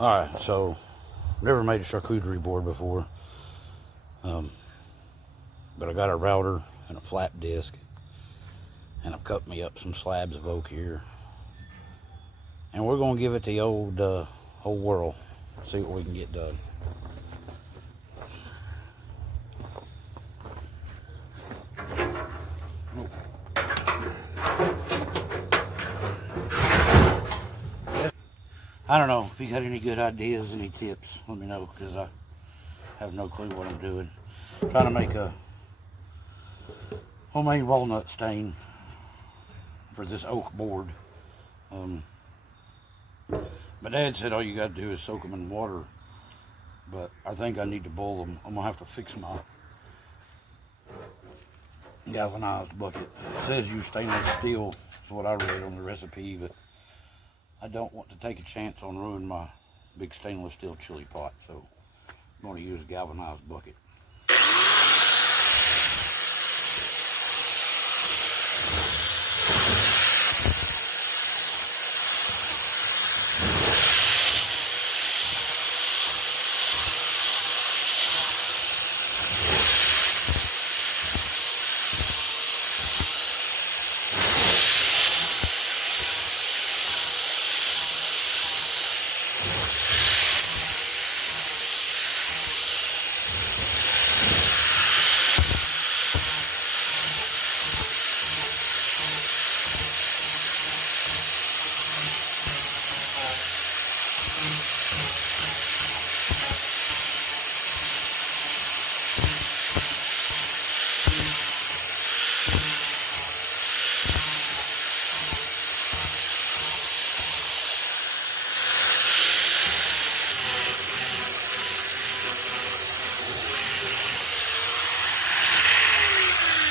Alright, so never made a charcuterie board before. But I got a router and a flat disc, and I've cut me up some slabs of oak here. And we're gonna give it the old whirl. See what we can get done. I don't know if you got any good ideas, any tips, let me know, because I have no clue what I'm doing. I'm trying to make a homemade walnut stain for this oak board. My dad said all you got to do is soak them in water, but I think I need to boil them. I'm going to have to fix my galvanized bucket. It says use stainless steel, is what I read on the recipe, but I don't want to take a chance on ruining my big stainless steel chili pot, so I'm going to use a galvanized bucket.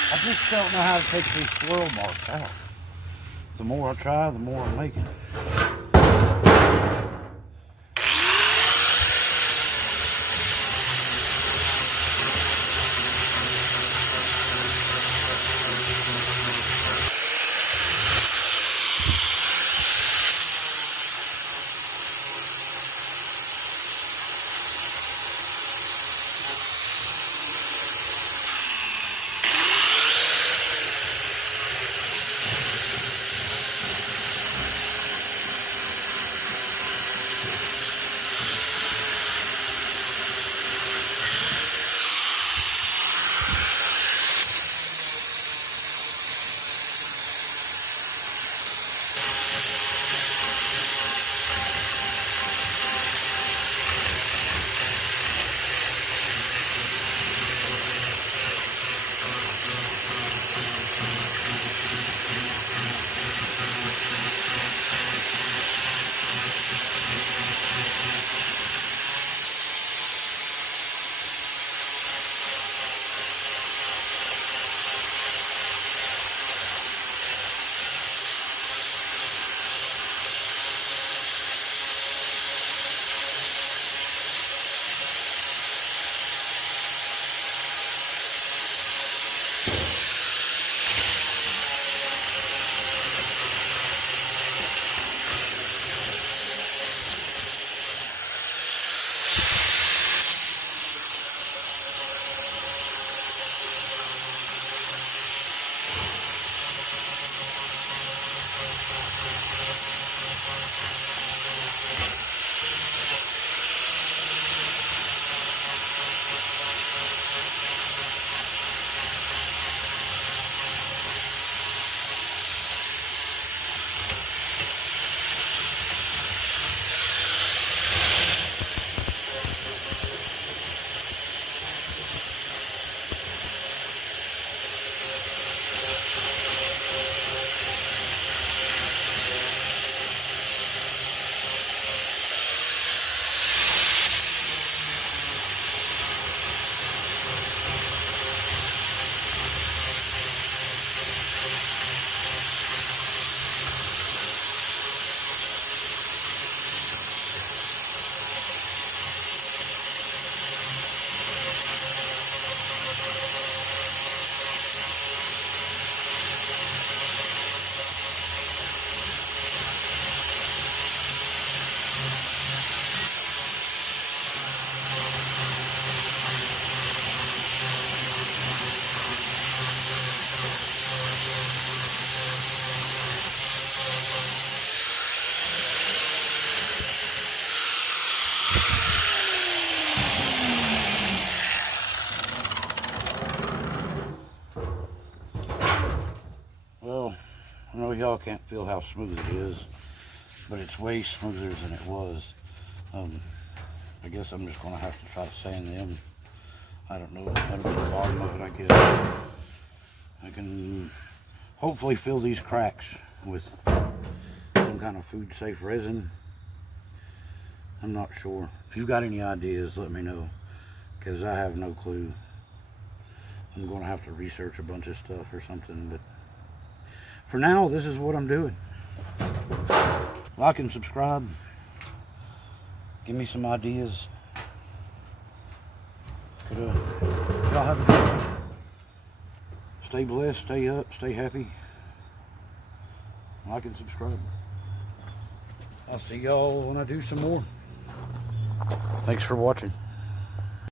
I just don't know how to take these swirl marks out. The more I try, the more I'm making. y'all can't feel how smooth it is, but it's way smoother than it was. I guess I'm just gonna have to try to sand them. I don't know, that'll be the bottom of it, I guess. I can hopefully fill these cracks with some kind of food safe resin. I'm not sure. If you've got any ideas, let me know, because I have no clue. I'm going to have to research a bunch of stuff or something, but for now, this is what I'm doing. Like and subscribe. Give me some ideas. But, y'all have a good one. Stay blessed, stay up, stay happy. Like and subscribe. I'll see y'all when I do some more. Thanks for watching.